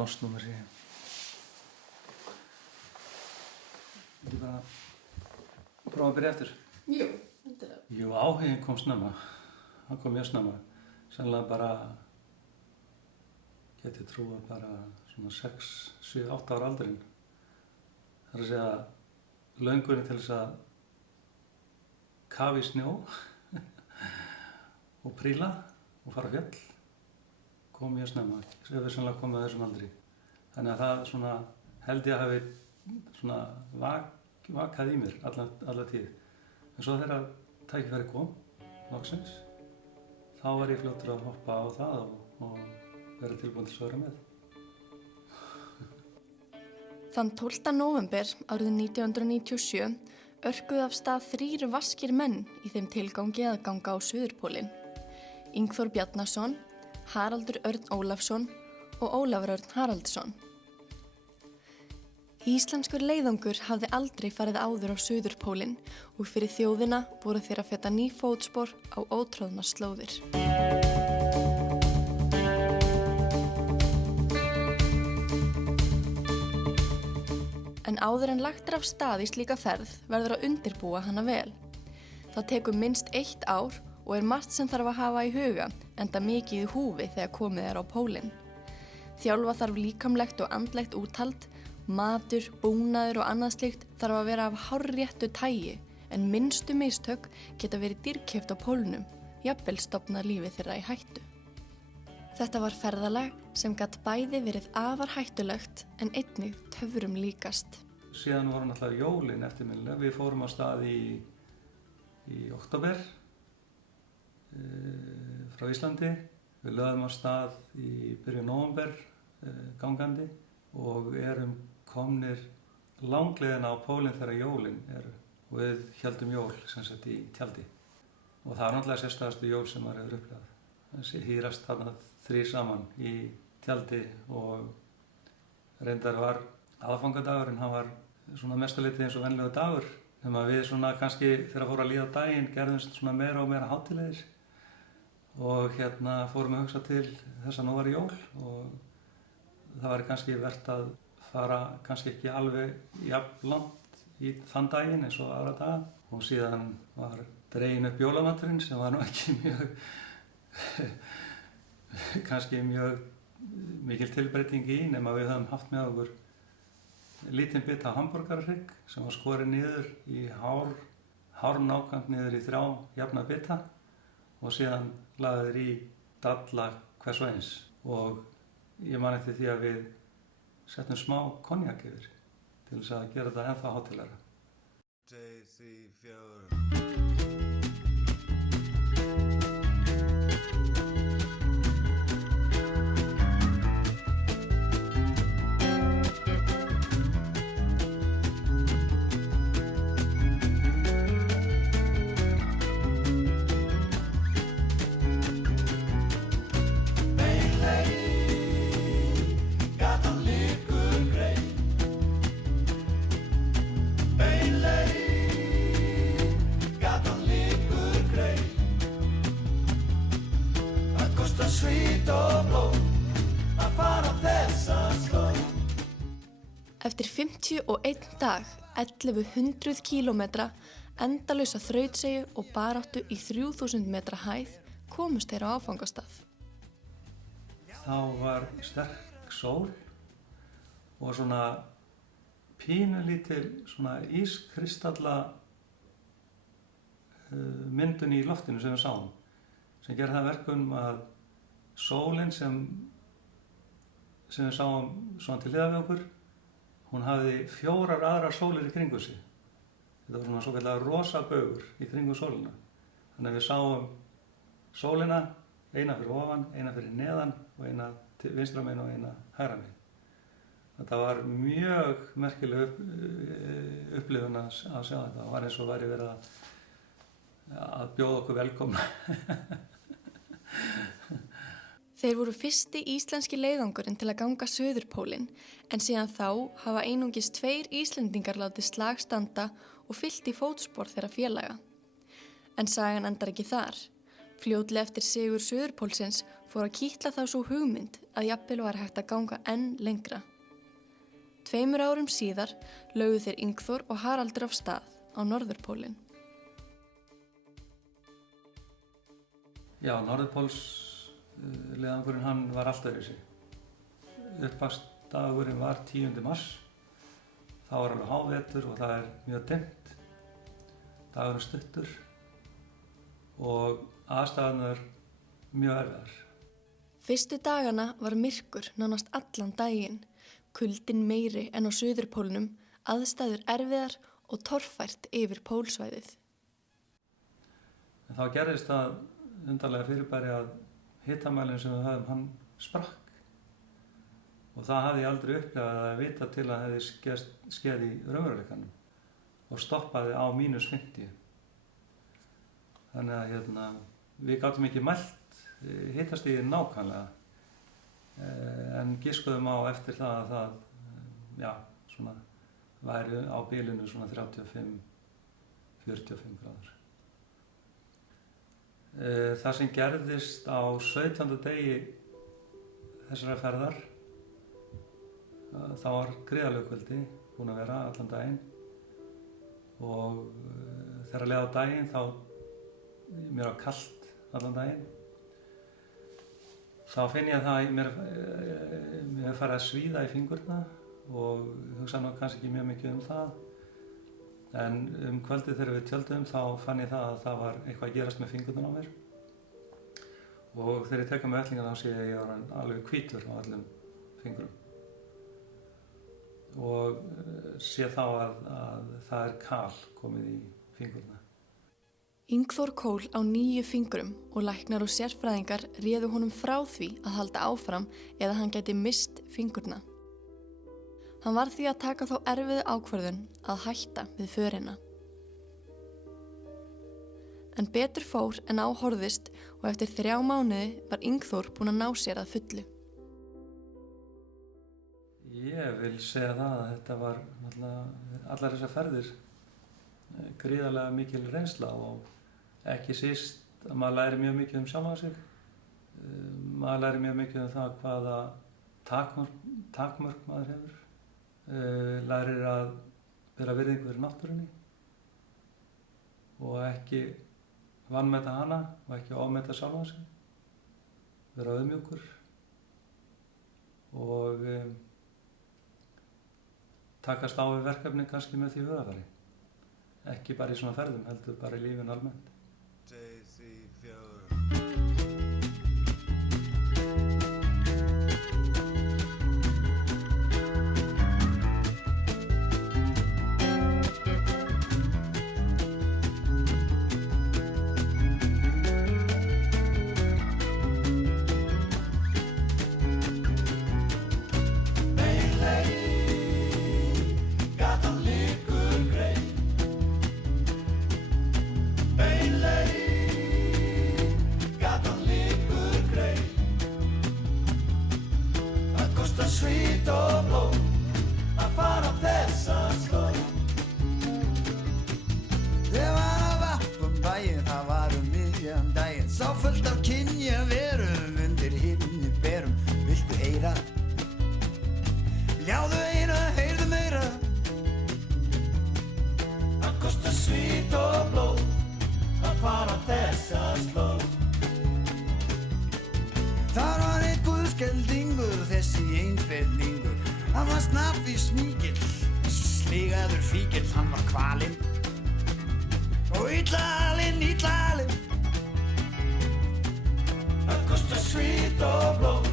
plássnúmer sé. Ekki bara prófa að byrja eftir? Jú, endilega. Jú, áhuginn kom snemma. Hann kom mjög snemma. Sennilega bara, geti trúað bara svona 6, 7, 8 ára aldurinn. Það er að segja löngunin til þess að kafa í snjó og príla og fara á fjöll kom mjög snemma. Ég hef sennilega komið að þessum aldri. Þannig að það svona, held ég að hafi svona vakað í mér alla tíð. En svo þegar tækifæri kom, loksins, þá var ég fljótur að hoppa á það og vera tilbúin til að vera með. Þann 12. nóvember árið 1997 örkuðu af stað 3 vaskir menn í þeim tilgangi að ganga á Suðurpólinn. Ingþór Bjarnason, Haraldur Örn Ólafsson og Ólafur Örn Haraldsson. Íslenskur leiðangur hafði aldrei farið áður á Suðurpólinn og fyrir þjóðina voru þeir að feta ný fótspor á ótroðnar slóðir. En áður en lagt af stað í slíka ferð verður að undirbúa hana vel. Það tekur minnst 1 ár og margt sem þarf að hafa í huga, enda mikið í húfi þegar komið á pólinn. Þjálfa þarf líkamlegt og andlegt úthald, matur, búnaður og annað slíkt þarf að vera af hárréttu tagi, en minnstu mistök geta verið dýrkeypt á pólnum, jafnvel stofnað lífi þeirra í hættu. Þetta var ferðalag sem gat bæði verið afar hættulegt en einnig töfrum líkast. Síðan voru náttúrulega jólin eftirminnileg. Við fórum á stað í október frá Íslandi. Við lögðum á stað í byrjun nóvember gangandi og erum komnir langleiðina á pólinn þegar jólin eru. Og við héldum jól sem sagt í tjaldi. Og það er náttúrulega sérstæðastu jól sem maður hefur upplifað. Þessi hýrast þarna 3 saman í tjaldi og reyndar var aðfangadagurinn, hann var svona mestalitið eins og venlegu dagur. Nema við svona kannski þegar fóru að líða daginn gerðumst svona meira og meira hátíðlegir og fórum að hugsa til þess að nú var jól og það var kannski vert að fara kannski ekki alveg jafn langt í þann daginn eins og aðra daga. Og síðan var dregin upp jólamaturinn sem var nú ekki kannski mjög mikil tilbreyting í, nema við höfum haft með okkur lítinn bita hamborgarhrygg sem var skorið niður í hárnákvæmt niður í 3 jafna bita og síðan lagðir í dalla hvers og eins. Og ég man eftir því að við settum smá konjak yfir til þess að gera þetta ennþá hátíðlegra. Eftir 51 dag, 1100 kílómetra, endalausa þrautseigju og baráttu í 3000 metra hæð komust þeir á áfangastað. Þá var sterk sól og svona pínulítil svona ískristalla myndun í loftinu sem við sáum, sem gerði það verkum að sólin sem við sáum svona til hliðar við okkur, hún hafði 4 aðrar sólir í kringu sig. Þetta var svona svokallaður rosabaugur í kringum sólina. Þannig að við sáum sólina, eina fyrir ofan, eina fyrir neðan og eina vinstra megin og eina hægra megin. Þetta var mjög merkileg upplifun að sjá þetta. Það var eins og væri verið að bjóða okkur velkomna. Þeir voru fyrsti íslenski leiðangurinn til að ganga Suðurpólinn, en síðan þá hafa einungis 2 Íslendingar látið slag standa og fyllt í fótspor þeirra félaga. En sagan endar ekki þar. Fljótlega eftir sigur Suðurpólsins fór að kitla þá svo hugmynd að jafnvel var hægt að ganga enn lengra. 2 árum síðar lögðu þeir Ingþór og Haraldur af stað á Norðurpólinn. Já, Norðurpólsleiðangurinn hann var allt öðruvísi. Upphafsdagurinn var 10. mars. Það var alveg hávetur og það mjög dimmt. Dagurinn stuttur og aðstæðurnar mjög erfiðar. Fyrstu dagana var myrkur nánast allan daginn, kuldinn meiri en á Suðurpólnum, aðstæður erfiðar og torfært yfir pólsvæðið. En þá gerðist það undarlega fyrirbæri að hitamælinn sem við höfum, hann sprakk. Og það hafði ég aldrei upplifað að vita til að hefði skeð í raunveruleikanum og stoppaði á -50. Þannig að við gátum ekki mælt hitastigið nákvæmlega, en giskuðum á eftir það að það væri á bilinu svona 35-45 gráður. Það sem gerðist á 17. degi þessara ferðar, það var gríðarlegur kuldi, búinn að vera allan daginn, og þegar leið á daginn þá mér var kalt allan daginn. Þá finn ég það að mér farið að svíða í fingurna og hugsa nú kannski ekki mjög mikið um það. En kvöldið þegar við tjöldum þá fann ég það að það var eitthvað að gerast með fingurna á mér. Og þegar ég tek með vellinga þá sé ég var alveg hvítur á öllum fingurum. Og sé þá að það kal komið í fingurna. Ingþór kól á 9 fingrum og læknar og sérfræðingar réðu honum frá því að halda áfram eða hann gæti mist fingurna. Hann var því að taka þá erfiðu ákvörðun að hætta við förina. En betur fór en á horfðist og eftir 3 mánuði var Ingþór búinn að ná sér að fullu. Ég vil segja það að þetta var allar þessar ferðir gríðarlega mikil reynsla og ekki síst að maður læri mjög mikið um sjálfan sig. Maður læri mjög mikið um það hvaða takmörk maður hefur. Lærir að vera virðingu fyrir náttúrunni og ekki vanmeta hana og ekki ofmeta sjálfan sig. Vera auðmjúkur og takast á við verkefni kannski með því hugarfari. Ekki bara í svona ferðum, heldur bara í lífinu almennt. Þar var einn guðskeldingur, þessi einfellingur. Hann var snabbi sníkill, sligaður fíkill. Hann var kvalinn og illa alinn. Það kostar svít og blóð